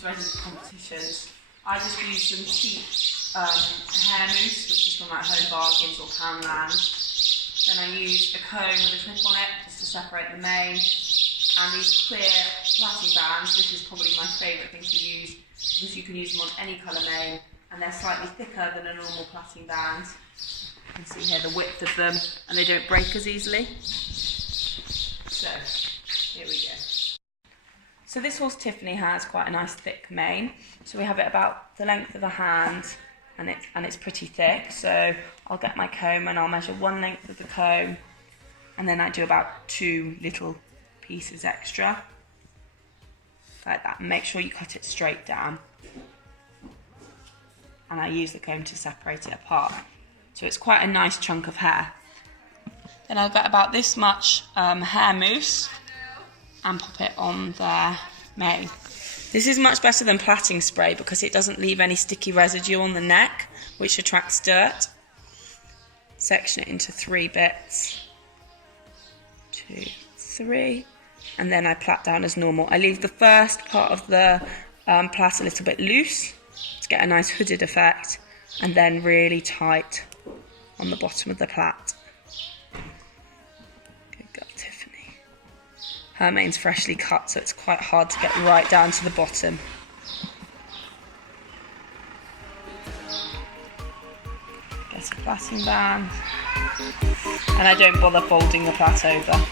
Christmas resin competitions, I just use some cheap hair mousse, which is from like Home Bargains or Poundland. Then I use a comb with a clip on it just to separate the mane, and these clear plaiting bands. This is probably my favourite thing to use because you can use them on any colour mane, and they're slightly thicker than a normal plaiting band. You can see here the width of them, and they don't break as easily. So here we go. So this horse Tiffany has quite a nice thick mane. So we have it about the length of a hand, and it's pretty thick. So I'll get my comb and I'll measure one length of the comb, and then I do about 2 little pieces extra, like that. Make sure you cut it straight down. And I use the comb to separate it apart. So it's quite a nice chunk of hair. Then I'll get about this much hair mousse and pop it on their mane. This is much better than plaiting spray because it doesn't leave any sticky residue on the neck, which attracts dirt. Section it into 3 bits. 2, 3. And then I plait down as normal. I leave the first part of the plait a little bit loose to get a nice hooded effect, and then really tight on the bottom of the plait. Good girl, Tiffany. Her mane's freshly cut, so it's quite hard to get right down to the bottom. Get a plaiting band, and I don't bother folding the plait over.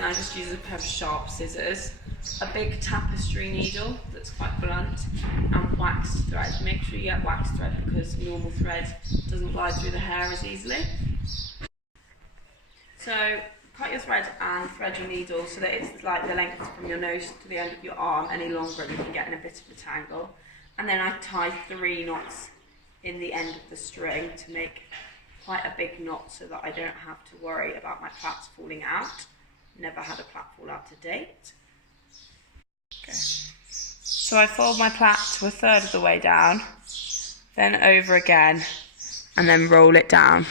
I just use a pair of sharp scissors, a big tapestry needle that's quite blunt, and waxed thread. Make sure you get waxed thread because normal thread doesn't glide through the hair as easily. So cut your thread and thread your needle so that it's like the length from your nose to the end of your arm. Any longer and you can get in a bit of a tangle. And then I tie 3 knots in the end of the string to make quite a big knot so that I don't have to worry about my plaits falling out. Never had a plait fall out to date. Okay. So I fold my plait to 1/3 of the way down, then over again, and then roll it down.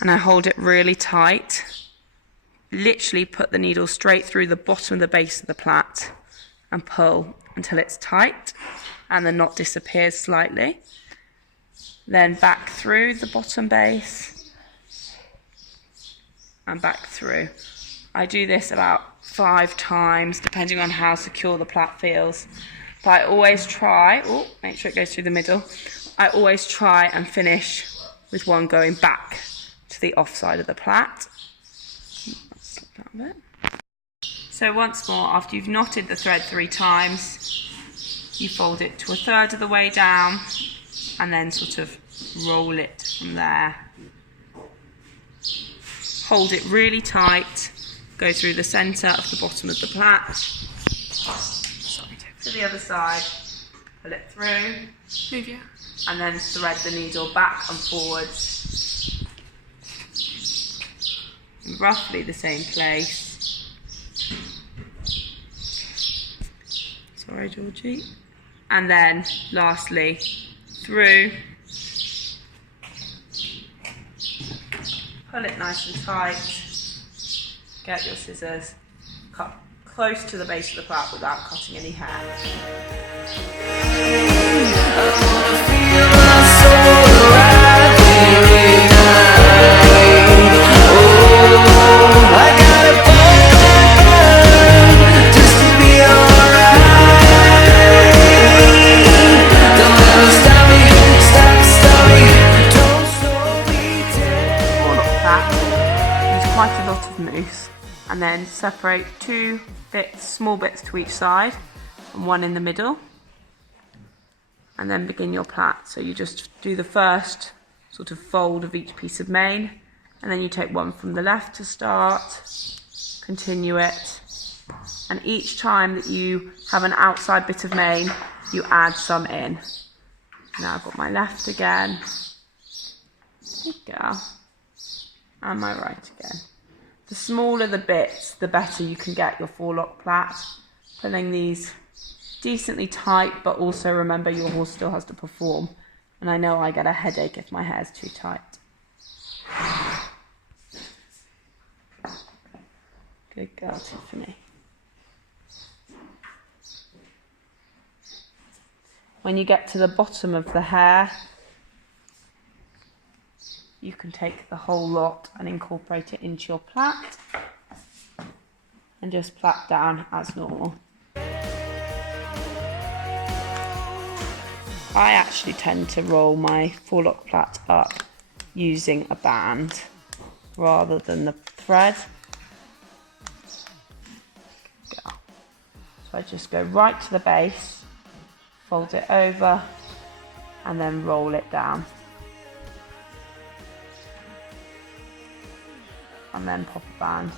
And I hold it really tight. Literally put the needle straight through the bottom of the base of the plait and pull until it's tight and the knot disappears slightly. Then back through the bottom base and back through. I do this about 5 times, depending on how secure the plait feels. But I always try, make sure it goes through the middle. I always try and finish with one going back to the off side of the plait. Stop that a bit. So once more, after you've knotted the thread 3 times, you fold it to 1/3 of the way down, and then sort of roll it from there. Hold it really tight. Go through the centre of the bottom of the plait. To the other side, pull it through, and then thread the needle back and forwards in roughly the same place. Sorry, Georgie. And then lastly, through, pull it nice and tight. Get your scissors, cut close to the base of the plait without cutting any hair. Quite a lot of mousse. And then separate 2 bits, small bits to each side, and 1 in the middle. And then begin your plait. So you just do the first sort of fold of each piece of mane, And then you take one from the left to start, continue it. And each time that you have an outside bit of mane, you add some in. Now I've got my left again. Good girl. And my right again. The smaller the bits, the better you can get your forelock plait. Pulling these decently tight, but also remember your horse still has to perform. And I know I get a headache if my hair's too tight. Good girl, Tiffany. When you get to the bottom of the hair, you can take the whole lot and incorporate it into your plait and just plait down as normal. I actually tend to roll my forelock plait up using a band rather than the thread. So I just go right to the base, fold it over and then roll it down. And then pop a band.